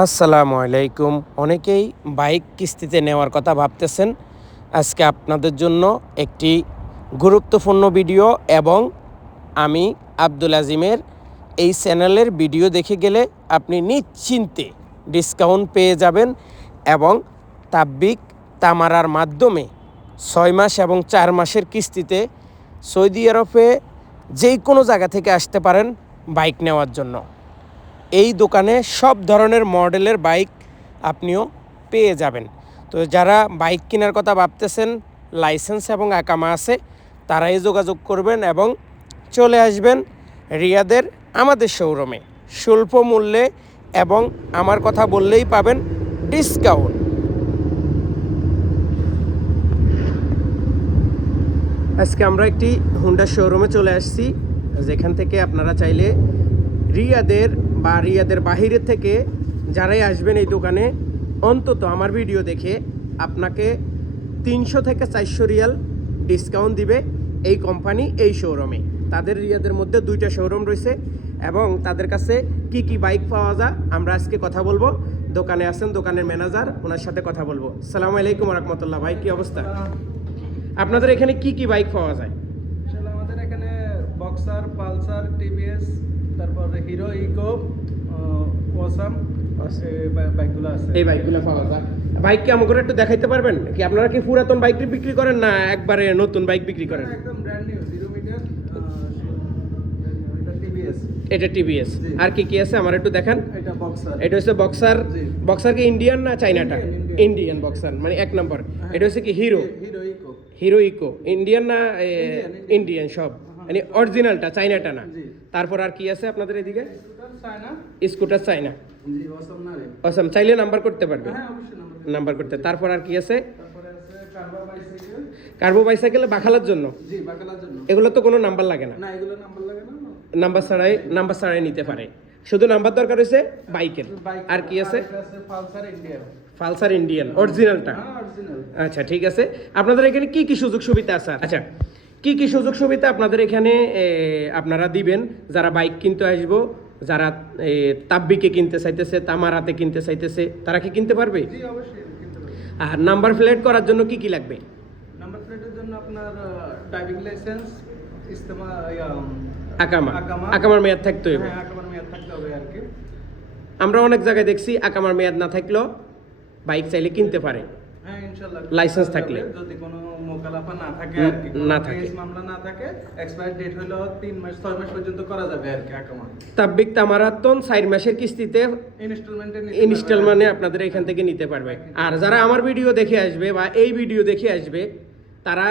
আসসালামু আলাইকুম। অনেকেই বাইক কিস্তিতে নেওয়ার কথা ভাবতেছেন। আজকে আপনাদের জন্য একটি গুরুত্বপূর্ণ ভিডিও এবং আমি আব্দুল আজিমের এই চ্যানেলের ভিডিও দেখে গেলে আপনি নিশ্চিন্তে ডিসকাউন্ট পেয়ে যাবেন এবং তাব্বিক তামারার মাধ্যমে 6 মাস এবং 4 মাসের কিস্তিতে সৌদি আরবে যে কোনো জায়গা থেকে আসতে পারেন বাইক নেওয়ার জন্য। এই দোকানে সব ধরনের মডেলের বাইক আপনিও পেয়ে যাবেন। তো যারা বাইক কেনার কথা ভাবতেছেন, লাইসেন্স এবং আকামা আছে, তারাই যোগাযোগ করবেন এবং চলে আসবেন রিয়াদের আমাদের শোরুমে স্বল্প মূল্যে এবং আমার কথা বললেই পাবেন ডিসকাউন্ট। আজকে আমরা একটি হুন্ডা শোরুমে চলে আসছি, যেখান থেকে আপনারা চাইলে রিয়াদের বাহিরের থেকে যারাই আসবেন এই দোকানে অন্তত আমার ভিডিও দেখে আপনাকে 300 থেকে 400 রিয়াল ডিসকাউন্ট দিবে এই কোম্পানি এই শোরুমে। তাদের রিয়াদের মধ্যে 2টা শোরুম রয়েছে এবং তাদের কাছে কি কি বাইক পাওয়া যায় আমরা আজকে কথা বলবো। দোকানে আছেন দোকানের ম্যানেজার, ওনার সাথে কথা বলবো। আসসালামু আলাইকুম রাহমাতুল্লাহ। ভাই কি অবস্থা? আপনাদের এখানে কি কি বাইক পাওয়া যায়? আমাদের এখানে বক্সার, পালসার, টিভিএস, তারপরে হিরো, ইকো, ওয়াসাম বাইকগুলো আছে। এই বাইকগুলো পাওয়া যায়। বাইক কি আমাকে একটু দেখাইতে পারবেন কি? আপনারা কি পুরাতন বাইক বিক্রি করেন না একবারে নতুন বাইক বিক্রি করেন? একদম ব্র্যান্ড নিউ 0 মিটার। এটা টিভিএস। এটা টিভিএস। আর কি কি আছে আমার একটু দেখান। এটা বক্সার। এটা হচ্ছে বক্সার। জি। বক্সার কি ইন্ডিয়ান না চাইনাটা? ইন্ডিয়ান বক্সার মানে 1 নম্বর। এটা হচ্ছে কি hero? Hero eco. Hero eco Indian না? ইন্ডিয়ান সব মানে অরিজিনালটা, চাইনাটা না। জি। তারপর আর কি আছে আপনাদের এদিকে? Scooter China. স্কুটার চাইনা। জি, ওয়াসাম না রে। অসম চাইলে নাম্বার করতে পারবে? হ্যাঁ, অবশ্যই নাম্বার। নাম্বার করতে। তারপর আর কি আছে? তারপরে আছে কার্ভো বাইসাইকেল। কার্বো বাইসাইকেল বাখালার জন্য? জি, বাকালার জন্য। এগুলো তো কোনো নাম্বার লাগে না। না, এগুলো নাম্বার লাগে না। নাম্বার ছাড়াই নিতে পারে, শুধু নাম্বার দরকার হয়েছে বাইকের। আর কি আছে? Pulsar Indian. পালসার ইন্ডিয়ান অরিজিনালটা? হ্যাঁ, অরিজিনাল। আচ্ছা ঠিক আছে। আপনাদের এখানে কি কি সুযোগ সুবিধা আছে? আচ্ছা, কি কি সুযোগ সুবিধা আপনাদের এখানে আপনারা দিবেন যারা বাইক কিনতে আসবো, যারা তাব্বিকে কিনতে চাইতেছে, তামারাতে কিনতে চাইতেছে, তারা কি কিনতে পারবে? জি, অবশ্যই কিনতে পারবেন। আর নাম্বার প্লেট করার জন্য কি কি লাগবে? নাম্বার প্লেটের জন্য আপনার ড্রাইভিং লাইসেন্স, ইস্তেমা, আকামার মেয়াদ থাকতে হবে। হ্যাঁ, আকামার মেয়াদ থাকতে হবে আর কি। আমরা অনেক জায়গায় দেখছি আকামার মেয়াদ না থাকলেও বাইক চাইলে কিনতে পারে। হ্যাঁ, ইনশাআল্লাহ লাইসেন্স থাকলে। যদি কোনো মোকালাফা না থাকে আর কি, না কোনো থাকে। কেস মামলা না থাকে, এক্সপায়ার ডেট হলো 3 মাস 6 মাস পর্যন্ত করা যাবে আর কি আকামা। তাব্বিক তামারাতন 4 মাসের কিস্তিতে ইনস্টলমেন্টে আপনাদের এখান থেকে নিতে পারবে। আর যারা আমার ভিডিও দেখে আসবে বা এই ভিডিও দেখে আসবে, তারা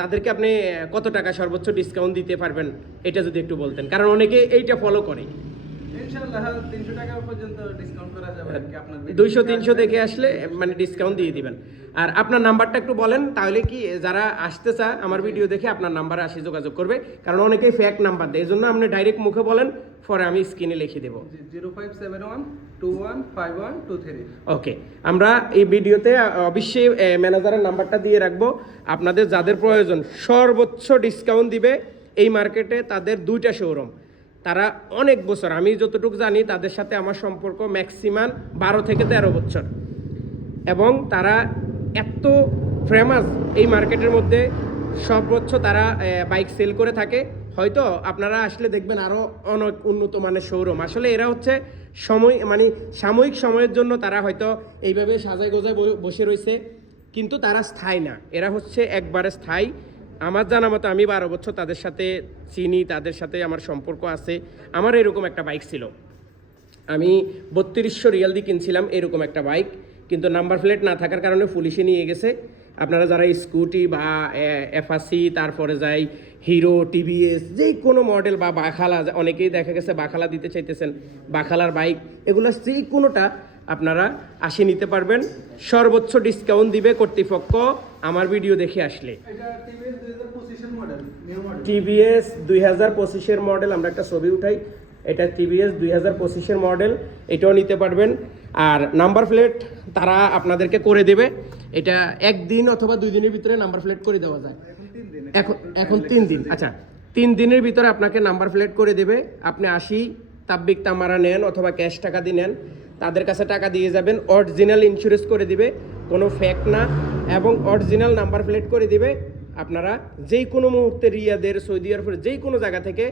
তাদেরকে আপনি কত টাকা সর্বোচ্চ ডিসকাউন্ট দিতে পারবেন এটা যদি একটু বলতেন, কারণ অনেকে এইটা ফলো করে। ইনশাআল্লাহ 300 টাকা পর্যন্ত ডিসকাউন্ট করা যাবে আর কি। আপনার 200-300 দেখে আসলে মানে ডিসকাউন্ট দিয়ে দিবেন। আর আপনার নাম্বারটা একটু বলেন, তাহলে কি যারা আসতে চায় আমার ভিডিও দেখে আপনার নাম্বারে আসি যোগাযোগ করবে, কারণ অনেকেই ফেক নাম্বার দেয়। এই জন্য আপনি ডাইরেক্ট মুখে বলেন, পরে আমি স্ক্রিনে লিখে দেবো। 0571215123। ওকে, আমরা এই ভিডিওতে অবশ্যই ম্যানেজারের নাম্বারটা দিয়ে রাখবো। আপনাদের যাদের প্রয়োজন সর্বোচ্চ ডিসকাউন্ট দিবে এই মার্কেটে, তাদের 2টা শোরুম। তারা অনেক বছর, আমি যতটুকু জানি তাদের সাথে আমার সম্পর্ক ম্যাক্সিমাম 12 থেকে 13 বছর, এবং তারা এত ফেমাস এই মার্কেটের মধ্যে। সর্বোচ্চ তারা বাইক সেল করে থাকে। হয়তো আপনারা আসলে দেখবেন আরও অনেক উন্নত মানের শোরুম। আসলে এরা হচ্ছে সাময়িক সময়ের জন্য তারা হয়তো এইভাবে সাজায় গোজায় বসে রয়েছে, কিন্তু তারা স্থায়ী না। এরা হচ্ছে একবারে স্থায়ী। আমার জানা মতো আমি 12 বছর তাদের সাথে চিনি, তাদের সাথে আমার সম্পর্ক আছে। আমার এরকম একটা বাইক ছিল, আমি 3200 রিয়াল দিয়ে কিনছিলাম এরকম একটা বাইক, কিন্তু নাম্বার প্লেট না থাকার কারণে পুলিশে নিয়ে গেছে। আপনারা যারা স্কুটি বা এফআসি, তারপরে যাই হিরো, টিভিএস, যেই কোনো মডেল বা বাখালা, অনেকেই দেখা গেছে বাখালা দিতে চাইতেছেন, বাখালার বাইক, এগুলো যেই কোনোটা আপনারা আসে নিতে পারবেন। সর্বোচ্চ ডিসকাউন্ট দিবে কর্তৃপক্ষ আমার ভিডিও দেখে আসলে। টিভিএস 2025-এর মডেল, আমরা একটা ছবি উঠাই, এটা টিভিএস 2025-এর মডেল, এটাও নিতে পারবেন। আর নাম্বার প্লেট তারা আপনাদেরকে করে দেবে। এটা 1 দিন অথবা 2 দিনের ভিতরে নাম্বার প্লেট করে দেওয়া যায়। এখন 3 দিন। আচ্ছা, 3 দিনের ভিতরে আপনাকে নাম্বার প্লেট করে দেবে। আপনি তাব্বিক তামারা নেন অথবা ক্যাশ টাকা দিয়ে নেন, তাদের কাছে টাকা দিয়ে যাবেন, অরিজিনাল ইন্স্যুরেন্স করে দিবে, কোনো ফেক না, এবং অরিজিনাল নাম্বার প্লেট করে দিবে। আপনারা যেই কোনো মুহূর্তে রিয়াদের, সৌদি আরবের যেই কোনো জায়গা থেকে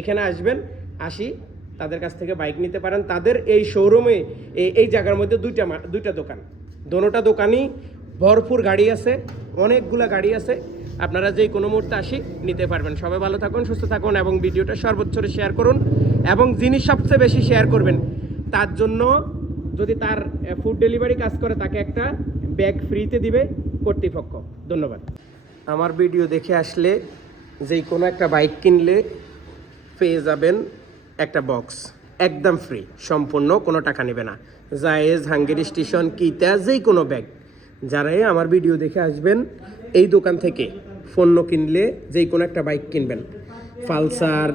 এখানে আসবেন, তাদের কাছ থেকে বাইক নিতে পারেন। তাদের এই শোরুমে এই জায়গার মধ্যে দুইটা দোকান, দোনোটা দোকানই ভরপুর গাড়ি আছে, অনেকগুলা গাড়ি আছে। আপনারা যেই কোনো মুহূর্তে নিতে পারবেন। সবাই ভালো থাকুন, সুস্থ থাকুন, এবং ভিডিওটা সর্বোচ্চ শেয়ার করুন, এবং যিনি সবচেয়ে বেশি শেয়ার করবেন তার জন্য, যদি তার ফুড ডেলিভারি কাজ করে, তাকে একটা ব্যাগ ফ্রিতে দিবে কর্তৃপক্ষ। ধন্যবাদ। আমার ভিডিও দেখে আসলে যেই কোনো একটা বাইক কিনলে পেয়ে যাবেন একটা বক্স, একদম ফ্রি, সম্পূর্ণ, কোনো টাকা নেবে না। জায়েজ, হাঙ্গেরি স্টেশন, কিতা, যেই কোনো ব্যাগ, যারাই আমার ভিডিও দেখে আসবেন এই দোকান থেকে পণ্য কিনলে, যেই কোনো একটা বাইক কিনবেন, পালসার,